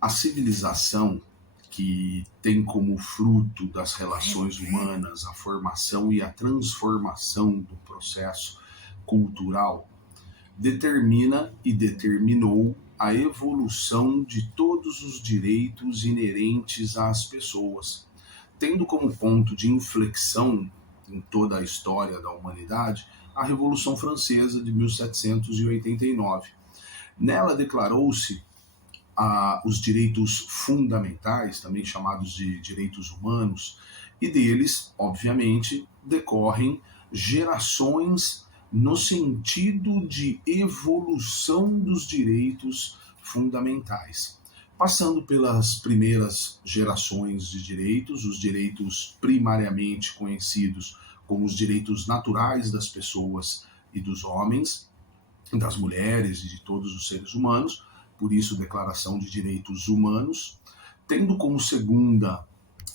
A civilização, que tem como fruto das relações humanas a formação e a transformação do processo cultural, determina e determinou a evolução de todos os direitos inerentes às pessoas, tendo como ponto de inflexão em toda a história da humanidade a Revolução Francesa de 1789. Nela declarou-se os direitos fundamentais, também chamados de direitos humanos, e deles, obviamente, decorrem gerações no sentido de evolução dos direitos fundamentais, passando pelas primeiras gerações de direitos, os direitos primariamente conhecidos como os direitos naturais das pessoas e dos homens, das mulheres e de todos os seres humanos, por isso Declaração de Direitos Humanos, tendo como segunda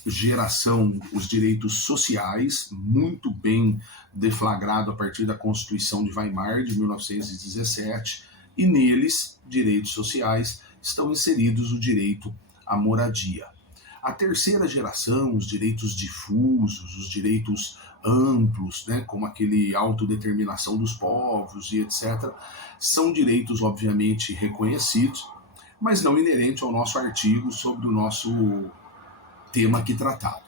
geração os direitos sociais, muito bem deflagrado a partir da Constituição de Weimar de 1917, e neles, direitos sociais, estão inseridos o direito à moradia. A terceira geração, os direitos difusos, os direitos amplos, como aquele autodeterminação dos povos e etc., são direitos, obviamente, reconhecidos, mas não inerentes ao nosso artigo sobre o nosso tema aqui tratado.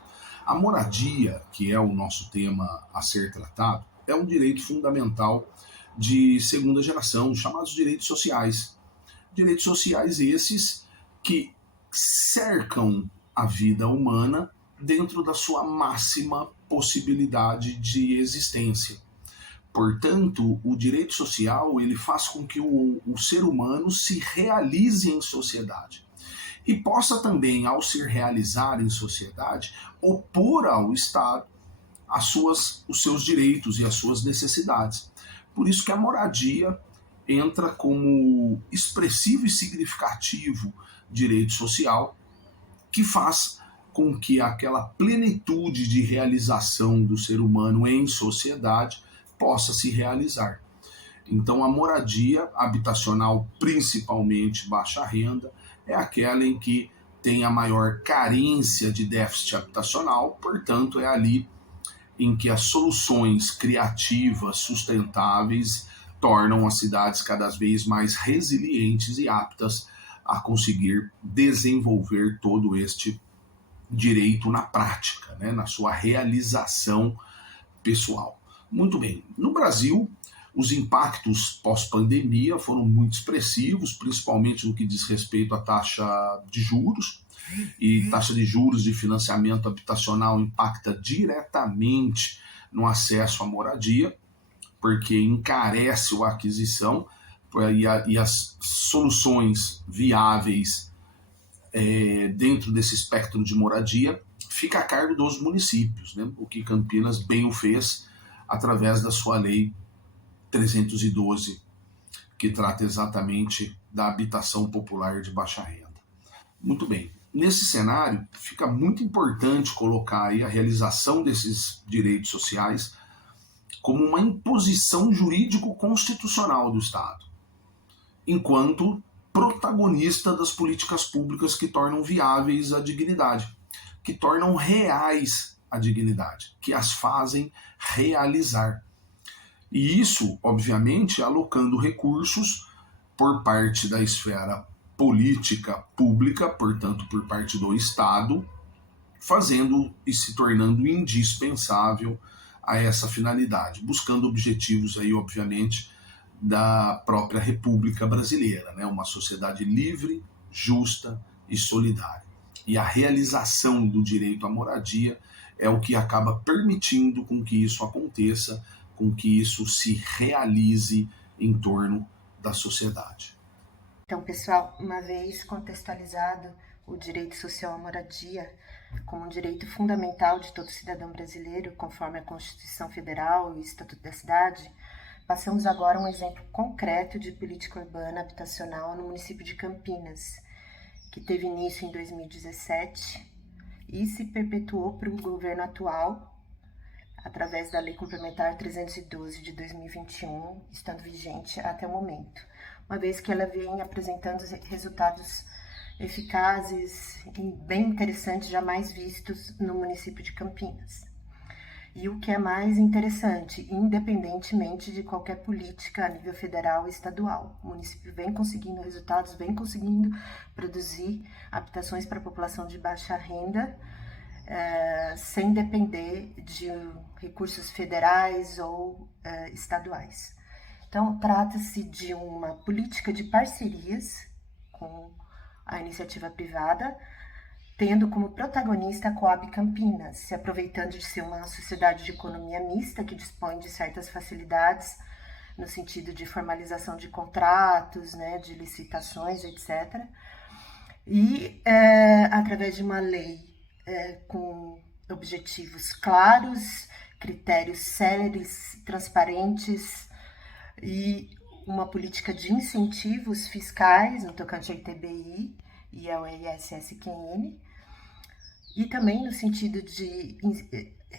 A moradia, que é o nosso tema a ser tratado, é um direito fundamental de segunda geração, chamados direitos sociais. Direitos sociais esses que cercam a vida humana dentro da sua máxima possibilidade de existência. Portanto, o direito social ele faz com que o ser humano se realize em sociedade e possa também, ao se realizar em sociedade, opor ao Estado os seus direitos e as suas necessidades. Por isso que a moradia entra como expressivo e significativo direito social que faz com que aquela plenitude de realização do ser humano em sociedade possa se realizar. Então, a moradia habitacional, principalmente baixa renda, é aquela em que tem a maior carência de déficit habitacional, portanto, é ali em que as soluções criativas, sustentáveis, tornam as cidades cada vez mais resilientes e aptas a conseguir desenvolver todo este direito na prática, na sua realização pessoal. Muito bem, no Brasil, os impactos pós-pandemia foram muito expressivos, principalmente no que diz respeito à taxa de juros, e taxa de juros de financiamento habitacional impacta diretamente no acesso à moradia, porque encarece a aquisição e as soluções viáveis dentro desse espectro de moradia fica a cargo dos municípios, o que Campinas bem o fez através da sua lei 312, que trata exatamente da habitação popular de baixa renda. Muito bem, nesse cenário fica muito importante colocar aí a realização desses direitos sociais como uma imposição jurídico-constitucional do Estado, enquanto protagonista das políticas públicas que tornam viáveis a dignidade, que tornam reais a dignidade, que as fazem realizar. E isso, obviamente, alocando recursos por parte da esfera política pública, portanto, por parte do Estado, fazendo e se tornando indispensável a essa finalidade, buscando objetivos aí, obviamente, da própria República Brasileira, uma sociedade livre, justa e solidária. E a realização do direito à moradia é o que acaba permitindo com que isso aconteça, com que isso se realize em torno da sociedade. Então, pessoal, uma vez contextualizado o direito social à moradia como um direito fundamental de todo cidadão brasileiro, conforme a Constituição Federal e o Estatuto da Cidade, passamos agora a um exemplo concreto de política urbana habitacional no município de Campinas, que teve início em 2017 e se perpetuou para o governo atual, através da Lei Complementar 312 de 2021, estando vigente até o momento, uma vez que ela vem apresentando resultados eficazes e bem interessantes, jamais vistos no município de Campinas. E o que é mais interessante, independentemente de qualquer política a nível federal ou estadual, o município vem conseguindo resultados, vem conseguindo produzir habitações para a população de baixa renda, sem depender de recursos federais ou estaduais. Então, trata-se de uma política de parcerias com a iniciativa privada, tendo como protagonista a Coab Campinas, se aproveitando de ser uma sociedade de economia mista que dispõe de certas facilidades no sentido de formalização de contratos, né, de licitações, etc. E através de uma lei com objetivos claros, critérios céleres, transparentes e uma política de incentivos fiscais no tocante ao ITBI e ao ISSQN, e também no sentido de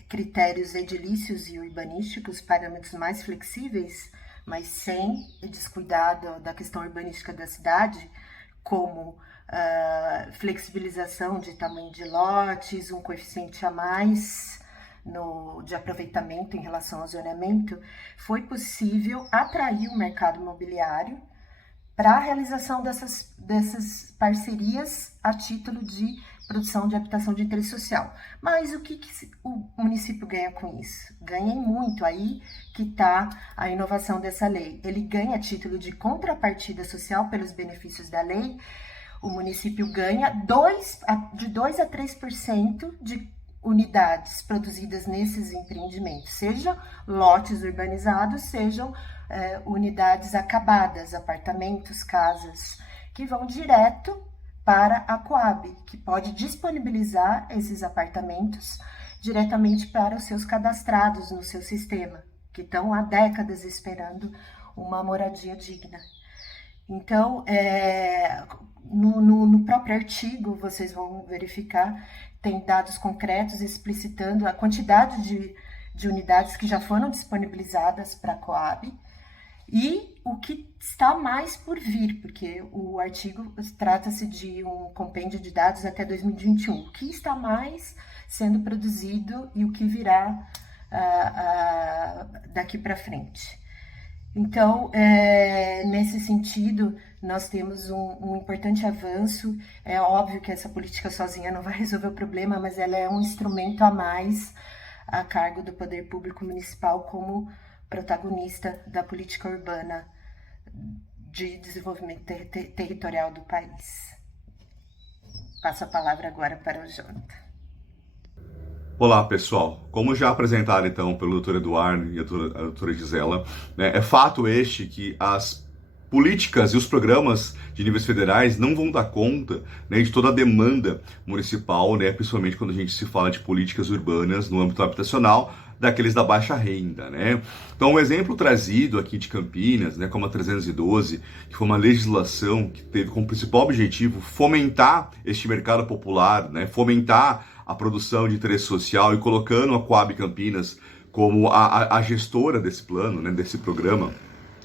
critérios edilícios e urbanísticos, parâmetros mais flexíveis, mas sem descuidar da questão urbanística da cidade, como flexibilização de tamanho de lotes, um coeficiente a mais de aproveitamento em relação ao zoneamento, foi possível atrair o mercado imobiliário para a realização dessas parcerias a título de produção de habitação de interesse social. Mas o que o município ganha com isso? Ganha muito, aí que está a inovação dessa lei. Ele ganha a título de contrapartida social pelos benefícios da lei. O município ganha de 2% a 3% de unidades produzidas nesses empreendimentos, sejam lotes urbanizados, sejam unidades acabadas, apartamentos, casas, que vão direto para a Coab, que pode disponibilizar esses apartamentos diretamente para os seus cadastrados no seu sistema, que estão há décadas esperando uma moradia digna. Então, no próprio artigo, vocês vão verificar, tem dados concretos explicitando a quantidade de unidades que já foram disponibilizadas para a Coab e o que está mais por vir, porque o artigo trata-se de um compêndio de dados até 2021. O que está mais sendo produzido e o que virá daqui para frente. Então, nesse sentido, nós temos um importante avanço. É óbvio que essa política sozinha não vai resolver o problema, mas ela é um instrumento a mais a cargo do poder público municipal como protagonista da política urbana de desenvolvimento territorial do país. Passo a palavra agora para o Jonathan. Olá, pessoal. Como já apresentaram, então, pelo doutor Eduardo e a doutora Gisela, né, é fato este que as políticas e os programas de níveis federais não vão dar conta, né, de toda a demanda municipal, né, principalmente quando a gente se fala de políticas urbanas no âmbito habitacional, daqueles da baixa renda, né? Então, um exemplo trazido aqui de Campinas, né, como a 312, que foi uma legislação que teve como principal objetivo fomentar este mercado popular, né, fomentar a produção de interesse social e colocando a Coab Campinas como a gestora desse plano, né, desse programa.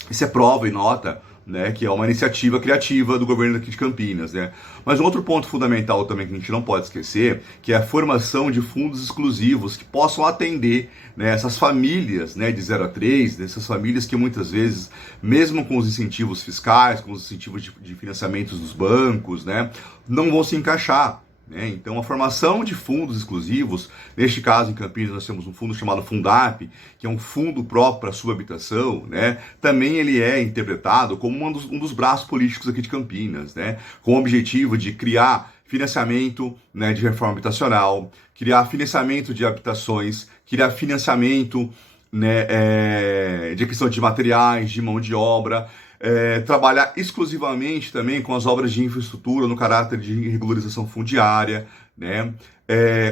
Isso é prova e nota, né, que é uma iniciativa criativa do governo aqui de Campinas, né? Mas um outro ponto fundamental também que a gente não pode esquecer, que é a formação de fundos exclusivos que possam atender, né, essas famílias, né, de 0 a 3, essas famílias que muitas vezes, mesmo com os incentivos fiscais, com os incentivos de financiamentos dos bancos, né, não vão se encaixar. Então, a formação de fundos exclusivos, neste caso em Campinas nós temos um fundo chamado Fundap, que é um fundo próprio para a sua habitação, né? Também ele é interpretado como um dos braços políticos aqui de Campinas, né? Com o objetivo de criar financiamento, né, de reforma habitacional, criar financiamento de habitações, criar financiamento, né, de questão de materiais, de mão de obra, trabalhar exclusivamente também com as obras de infraestrutura no caráter de regularização fundiária, né?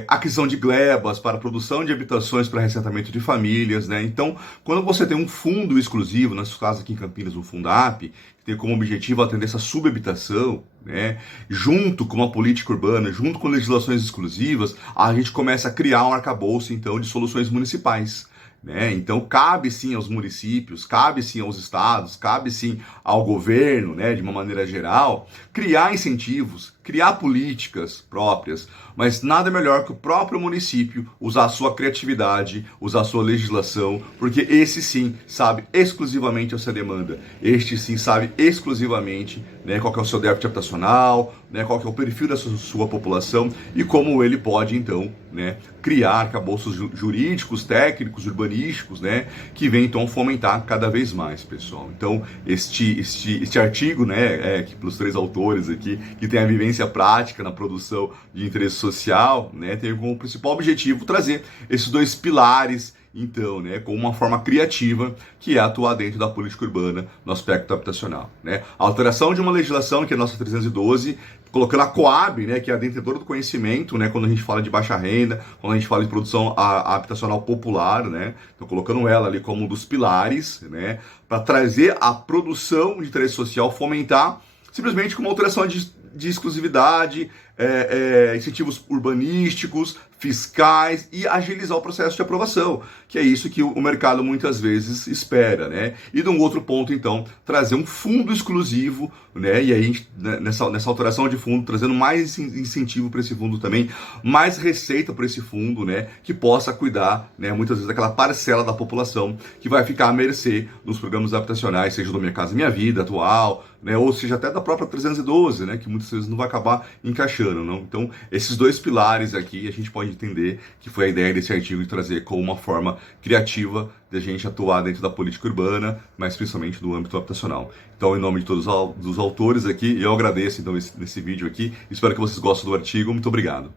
Aquisição de glebas para produção de habitações para reassentamento de famílias, né? Então, quando você tem um fundo exclusivo, nesse caso aqui em Campinas, o Fundap, que tem como objetivo atender essa subhabitação, né? Junto com uma política urbana, junto com legislações exclusivas, a gente começa a criar um arcabouço, então, de soluções municipais. né? Então cabe sim aos municípios, cabe sim aos estados, cabe sim ao governo, né, de uma maneira geral, criar incentivos, criar políticas próprias, mas nada melhor que o próprio município usar a sua criatividade, usar a sua legislação, porque esse sim sabe exclusivamente essa demanda, este sim sabe exclusivamente, né, qual que é o seu déficit habitacional, né, qual que é o perfil da sua população e como ele pode então, né, criar arcabouços jurídicos, técnicos, urbanísticos, né, que vem então fomentar cada vez mais, pessoal. Então este artigo, né, que pelos 3 autores aqui que tem a vivência prática na produção de interesse social, né, tem como principal objetivo trazer esses 2 pilares, então, né, com uma forma criativa, que é atuar dentro da política urbana no aspecto habitacional, né. A alteração de uma legislação, que é a nossa 312, colocando a Coab, né, que é a detentora do conhecimento, né, quando a gente fala de baixa renda, quando a gente fala de produção habitacional popular, né, então colocando ela ali como um dos pilares, né, para trazer a produção de interesse social, fomentar, simplesmente com uma alteração de exclusividade, incentivos urbanísticos, fiscais e agilizar o processo de aprovação, que é isso que o mercado muitas vezes espera, né? E de um outro ponto, então, trazer um fundo exclusivo, né? E aí, nessa alteração de fundo, trazendo mais incentivo para esse fundo também, mais receita para esse fundo, né? Que possa cuidar, né? Muitas vezes daquela parcela da população que vai ficar à mercê dos programas habitacionais, seja do Minha Casa Minha Vida atual, né? Ou seja, até da própria 312, né? Que muitas vezes não vai acabar encaixando, não? Então, esses 2 pilares aqui, a gente pode entender que foi a ideia desse artigo de trazer como uma forma criativa de a gente atuar dentro da política urbana, mas principalmente no âmbito habitacional. Então, em nome de todos os autores aqui, eu agradeço então nesse vídeo aqui, espero que vocês gostem do artigo, muito obrigado.